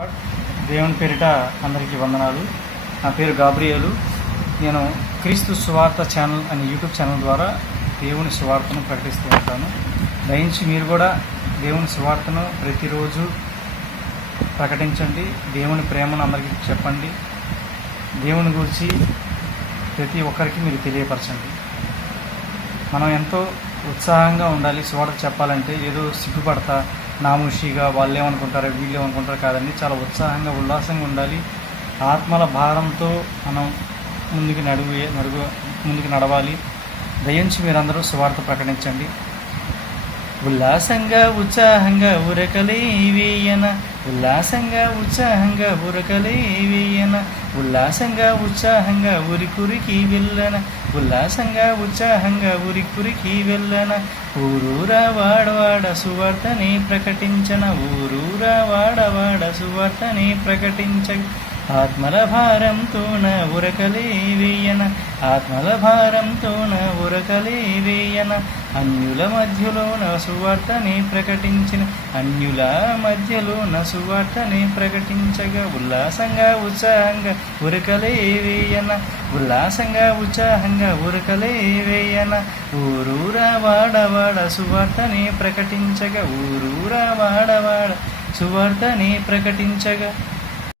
దేవుని పేరిట అందరికీ వందనాలు. నా పేరు గాబ్రియేలు. నేను క్రీస్తు సువార్త ఛానల్ అనే యూట్యూబ్ ఛానల్ ద్వారా దేవుని సువార్తను ప్రకటిస్తూ ఉంటాను. దయించి మీరు కూడా దేవుని సువార్తను ప్రతిరోజు ప్రకటించండి. దేవుని ప్రేమను అందరికీ చెప్పండి. దేవుని గురించి ప్రతి ఒక్కరికి మీరు తెలియపరచండి. మనం ఎంతో ఉత్సాహంగా ఉండాలి. సువార్త చెప్పాలంటే ఏదో సిగ్గుపడతా నామూషిగా వాళ్ళు ఏమనుకుంటారో వీళ్ళు ఏమనుకుంటారో కాదండి. చాలా ఉత్సాహంగా ఉల్లాసంగా ఉండాలి. ఆత్మల భారంతో మనం ముందుకు నడవాలి. దయించి మీరందరూ సువార్త ప్రకటించండి. ఉల్లాసంగా ఉత్సాహంగా ఉరకలే వేయన, ఉల్లాసంగా ఉత్సాహంగా ఉరకలే వేయన, ఉల్లాసంగా ఉత్సాహంగా ఉరికురికి వెళ్ళన, ఉల్లాసంగా ఉత్సాహంగా ఉరికురికి వెళ్ళన, ఊరూరా వాడవాడ సువార్తని ప్రకటించన, ఊరూరా వాడవాడ సువార్తని ప్రకటించ, ఆత్మల భారంతోన ఉరకలే వేయన, ఆత్మల భారంతోన ఉరకలే వేయన, అన్యుల మధ్యలోన సువార్తని ప్రకటించిన, అన్యుల మధ్యలోన సువార్తని ప్రకటించగా, ఉల్లాసంగా ఉత్సాహంగా ఉరకలే వేయన, ఉల్లాసంగా ఉత్సాహంగా ఉరకలే వేయన, ఊరూరా వాడవాడ సువార్తని ప్రకటించగా, ఊరూరా వాడవాడ సువార్తని ప్రకటించగా.